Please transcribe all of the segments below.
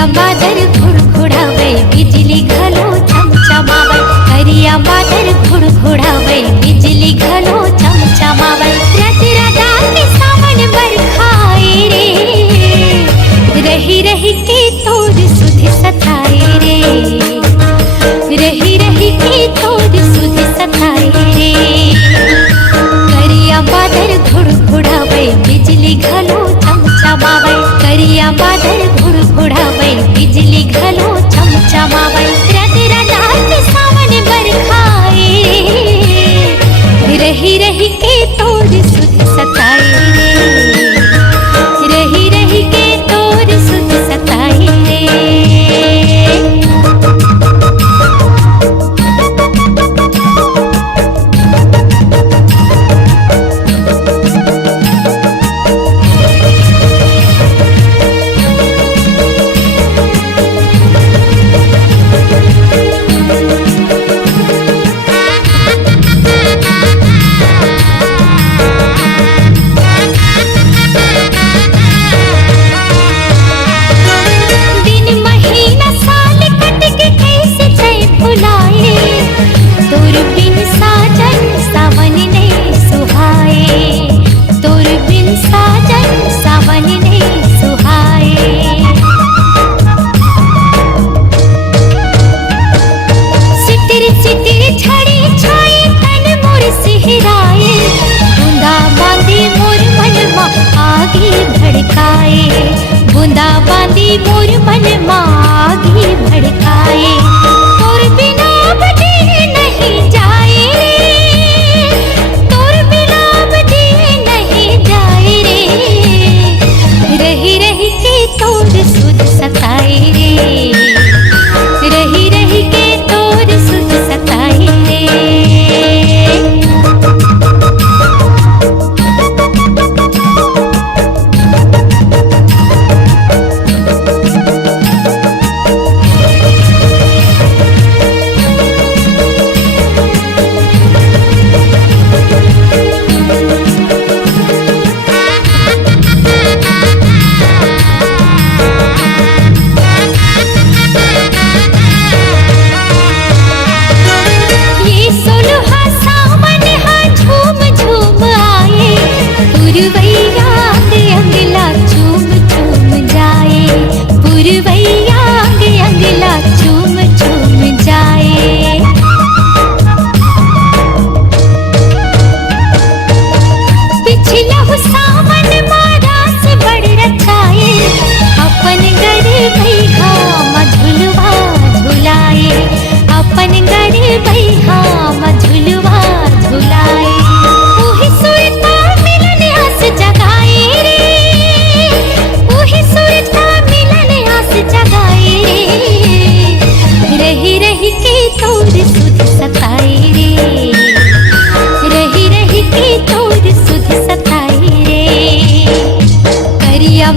करिया बादल घुड़घुड़ावे बिजली घलो चमचमावे। करिया बादल घुड़घुड़ावे बिजली घलो चमचमावे। रत रदा के सावन बरखाए रे, रही रही के तोर सुध सताए रे, रही रही के तोर सुध सताए रे। करिया बादल घुड़घुड़ावे बिजली घलो चमचमावे। करिया बादल घुड़घुड़ावे बिजली घलो चमचमावे। रत रदा के सावन बरखाए रे, रही रही के तोर सुध सताए रे, रही रही के तोर सुध सताए रे। बूंदा बांदी मोर मन मागी भड़काए। तोर बिना बजे नहीं जाए रे, तोर बिना बजे नहीं जाए रे। रही रही के तोर सुध सताए रे, रही रही के तोर सुध सताए रे।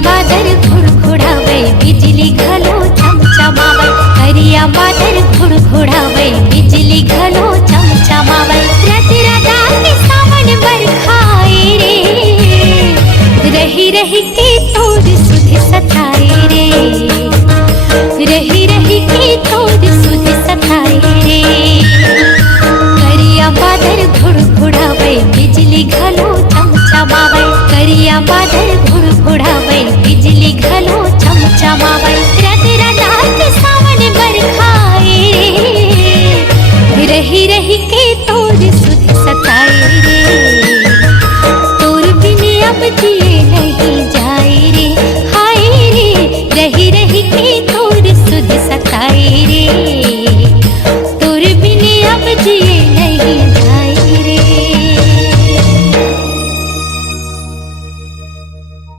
बादल घुड़घुड़ावे बिजली घलो चमचमावे। करिया बादल घुड़घुड़ावे बिजली घलो चमचमावे। रत रदा के सावन बरखाए रे, रही रही के तोर सुध सताए रे, रही रही के तोर सुध सताए रे। करिया बादल घुड़घुड़ावे बिजली घलो चमचमावे। करिया बादल